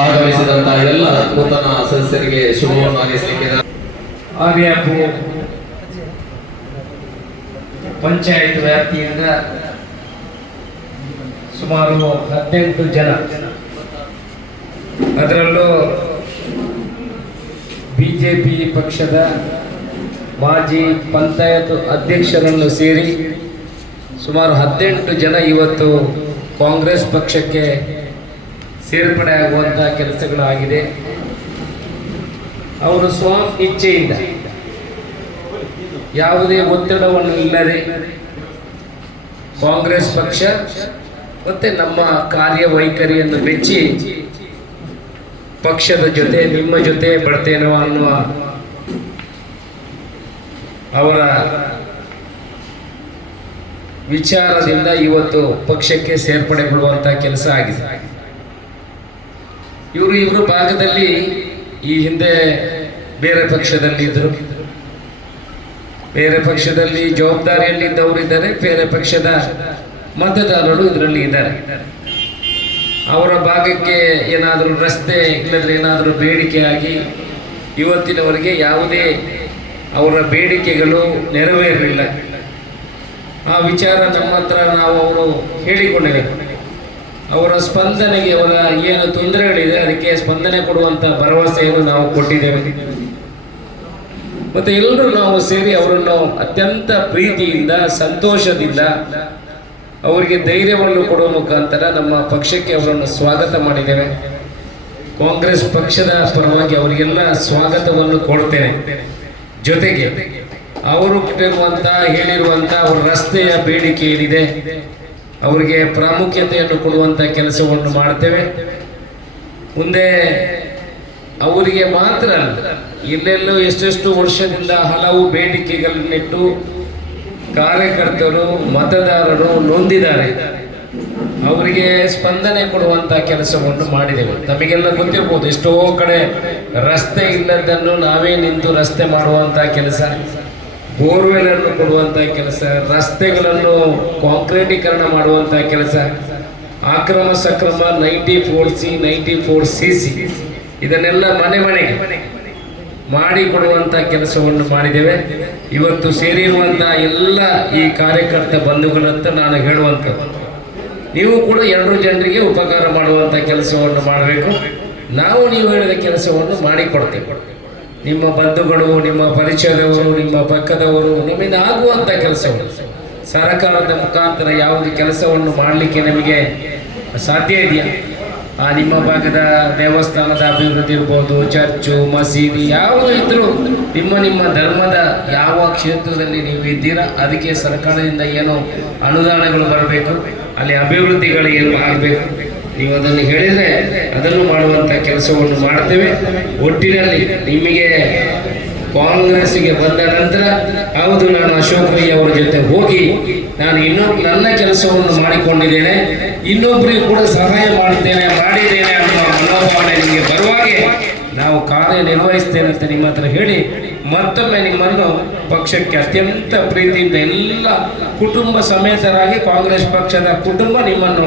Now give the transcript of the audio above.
ಆಗಮಿಸಿದಂತಹ ಎಲ್ಲ ನೂತನ ಸದಸ್ಯರಿಗೆ ಶುಭವನ್ನು ಹಾರೈಸಲಿಕ್ಕೆ ಪಂಚಾಯತ್ ವ್ಯಾಪ್ತಿಯಿಂದ ಸುಮಾರು ಹದಿನೆಂಟು ಜನ. ಅದರಲ್ಲೂ ಬಿಜೆಪಿ ಪಕ್ಷದ ಮಾಜಿ ಪಂಚಾಯತ್ ಅಧ್ಯಕ್ಷರನ್ನು ಸೇರಿ ಸುಮಾರು ಹದಿನೆಂಟು ಜನ ಇವತ್ತು ಕಾಂಗ್ರೆಸ್ ಪಕ್ಷಕ್ಕೆ ಸೇರ್ಪಡೆ ಆಗುವಂಥ ಕೆಲಸಗಳಾಗಿದೆ. ಅವರು ಸ್ವ ಇಚ್ಛೆಯಿಂದ ಯಾವುದೇ ಒತ್ತಡವನ್ನು ಇಲ್ಲದೆ ಕಾಂಗ್ರೆಸ್ ಪಕ್ಷ ಮತ್ತೆ ನಮ್ಮ ಕಾರ್ಯವೈಖರಿಯನ್ನು ಮೆಚ್ಚಿ ಪಕ್ಷದ ಜೊತೆ, ನಿಮ್ಮ ಜೊತೆ ಬರ್ತೇನೋ ಅನ್ನುವ ಅವರ ವಿಚಾರದಿಂದ ಇವತ್ತು ಪಕ್ಷಕ್ಕೆ ಸೇರ್ಪಡೆಗೊಳ್ಳುವಂತ ಕೆಲಸ ಆಗಿದೆ. ಇವರು ಇವರು ಭಾಗದಲ್ಲಿ ಈ ಹಿಂದೆ ಬೇರೆ ಪಕ್ಷದಲ್ಲಿ ಇದ್ರು ಬೇರೆ ಪಕ್ಷದಲ್ಲಿ ಜವಾಬ್ದಾರಿಯಲ್ಲಿದ್ದವರು ಇದ್ದಾರೆ ಬೇರೆ ಪಕ್ಷದ ಮತದಾರರು ಇದರಲ್ಲಿ ಇದ್ದಾರೆ. ಅವರ ಭಾಗಕ್ಕೆ ಏನಾದರೂ ರಸ್ತೆ ಇಲ್ಲದ್ರೆ ಏನಾದರೂ ಬೇಡಿಕೆಯಾಗಿ ಇವತ್ತಿನವರೆಗೆ ಯಾವುದೇ ಅವರ ಬೇಡಿಕೆಗಳು ನೆರವೇರಲಿಲ್ಲ. ಆ ವಿಚಾರ ನಮ್ಮ ನಾವು ಅವರು ಹೇಳಿಕೊಂಡಿವೆ ಅವರ ಸ್ಪಂದನೆಗೆ ಅವರ ಏನು ತೊಂದರೆಗಳಿದೆ, ಅದಕ್ಕೆ ಸ್ಪಂದನೆ ಕೊಡುವಂತ ಭರವಸೆಯನ್ನು ನಾವು ಕೊಟ್ಟಿದ್ದೇವೆ. ಮತ್ತೆ ಎಲ್ಲರೂ ನಾವು ಸೇರಿ ಅವರನ್ನು ಅತ್ಯಂತ ಪ್ರೀತಿಯಿಂದ, ಸಂತೋಷದಿಂದ ಅವರಿಗೆ ಧೈರ್ಯವನ್ನು ಕೊಡುವ ಮುಖಾಂತರ ನಮ್ಮ ಪಕ್ಷಕ್ಕೆ ಅವರನ್ನು ಸ್ವಾಗತ ಮಾಡಿದ್ದೇವೆ. ಕಾಂಗ್ರೆಸ್ ಪಕ್ಷದ ಪರವಾಗಿ ಅವರಿಗೆಲ್ಲ ಸ್ವಾಗತವನ್ನು ಕೊಡ್ತೇನೆ. ಜೊತೆಗೆ ಅವರು ಕೊಟ್ಟಿರುವಂತ ಹೇಳಿರುವಂತ ಅವರ ರಸ್ತೆಯ ಬೇಡಿಕೆ ಏನಿದೆ? ಅವರಿಗೆ ಪ್ರಾಮುಖ್ಯತೆಯನ್ನು ಕೊಡುವಂತ ಕೆಲಸವನ್ನು ಮಾಡ್ತೇವೆ. ಮುಂದೆ ಅವರಿಗೆ ಮಾತ್ರ ಇಲ್ಲೆಲ್ಲೋ ಎಷ್ಟೆಷ್ಟು ವರ್ಷದಿಂದ ಹಲವು ಬೇಡಿಕೆಗಳನ್ನಿಟ್ಟು ಕಾರ್ಯಕರ್ತರು, ಮತದಾರರು ನೊಂದಿದ್ದಾರೆ. ಅವರಿಗೆ ಸ್ಪಂದನೆ ಕೊಡುವಂತ ಕೆಲಸವನ್ನು ಮಾಡಿದೆವು ತಮಗೆಲ್ಲ ಗೊತ್ತಿರ್ಬೋದು, ಎಷ್ಟೋ ಕಡೆ ರಸ್ತೆ ಇಲ್ಲದನ್ನು ನಾವೇ ನಿಂತು ರಸ್ತೆ ಮಾಡುವಂತ ಕೆಲಸ. ಬೋರ್ವೆಲ್ ಅನ್ನು ಕೊಡುವಂತ ಕೆಲಸ, ರಸ್ತೆಗಳನ್ನು ಕಾಂಕ್ರೀಟೀಕರಣ ಮಾಡುವಂತ ಕೆಲಸ Akrama Sakrama ninety four C, ninety four C C ಇದನ್ನೆಲ್ಲ ಮನೆ ಮನೆಗೆ ಮಾಡಿ ಕೊಡುವಂತ ಕೆಲಸವನ್ನು ಮಾಡಿದ್ದೇವೆ. ಇವತ್ತು ಸೇರಿರುವಂತ ಎಲ್ಲ ಈ ಕಾರ್ಯಕರ್ತ ಬಂಧುಗಳಂತ ನಾನು ಹೇಳುವಂಥದ್ದು, ನೀವು ಕೂಡ ಎರಡು ಜನರಿಗೆ ಉಪಕಾರ ಮಾಡುವಂತ ಕೆಲಸವನ್ನು ಮಾಡಬೇಕು. ನಾವು ನೀವು ಹೇಳಿದ ಕೆಲಸವನ್ನು ಮಾಡಿಕೊಡ್ತೇವೆ. ನಿಮ್ಮ ಬಂಧುಗಳು, ನಿಮ್ಮ ಪರಿಚಯದವರು, ನಿಮ್ಮ ಪಕ್ಕದವರು ನಿಮ್ಮಿಂದ ಆಗುವಂತ ಕೆಲಸಗಳು ಸರಕಾರದ ಮುಖಾಂತರ ಯಾವುದೇ ಕೆಲಸವನ್ನು ಮಾಡಲಿಕ್ಕೆ ನಮಗೆ ಸಾಧ್ಯ ಇದೆಯಾ? ಆ ನಿಮ್ಮ ಭಾಗದ ದೇವಸ್ಥಾನದ ಅಭಿವೃದ್ಧಿ ಇರ್ಬೋದು, ಚರ್ಚು, ಮಸೀದಿ ಯಾವುದು ಇದ್ದರೂ ನಿಮ್ಮ ನಿಮ್ಮ ಧರ್ಮದ ಯಾವ ಕ್ಷೇತ್ರದಲ್ಲಿ ನೀವು ಇದ್ದೀರಾ, ಅದಕ್ಕೆ ಸರ್ಕಾರದಿಂದ ಏನು ಅನುದಾನಗಳು ಬರಬೇಕು, ಅಲ್ಲಿ ಅಭಿವೃದ್ಧಿಗಳು ಏನು ಆಗಬೇಕು ನೀವು ಅದನ್ನು ಹೇಳಿದರೆ ಅದನ್ನು ಮಾಡುವಂಥ ಕೆಲಸವನ್ನು ಮಾಡ್ತೇವೆ ಒಟ್ಟಿನಲ್ಲಿ ನಿಮಗೆ ಕಾಂಗ್ರೆಸ್ಗೆ ಬಂದ ನಂತರ ಹೌದು, ನಾನು ಅಶೋಕ್ ರೈ ಅವರ ಜೊತೆ ಹೋಗಿ ನಾನು ಇನ್ನೂ ನನ್ನ ಕೆಲಸವನ್ನು ಮಾಡಿಕೊಂಡಿದ್ದೇನೆ. ಇನ್ನೊಬ್ಬರಿಗೆ ಕೂಡ ಸಹಾಯ ಮಾಡ್ತೇನೆ ಮಾಡಿದ್ದೇನೆ ಅನ್ನೋ ಮನೋಭಾವನೆ ನಿಮಗೆ ಬರುವಾಗೆ ನಾವು ಕಾರ್ಯನಿರ್ವಹಿಸ್ತೇನೆ ಅಂತ ನಿಮ್ಮ ಹತ್ರ ಹೇಳಿ ಮತ್ತೊಮ್ಮೆ ನಿಮ್ಮನ್ನು ಪಕ್ಷಕ್ಕೆ ಅತ್ಯಂತ ಪ್ರೀತಿಯಿಂದ ಎಲ್ಲ ಕುಟುಂಬ ಸಮೇತರಾಗಿ ಕಾಂಗ್ರೆಸ್ ಪಕ್ಷದ ಕುಟುಂಬ ನಿಮ್ಮನ್ನು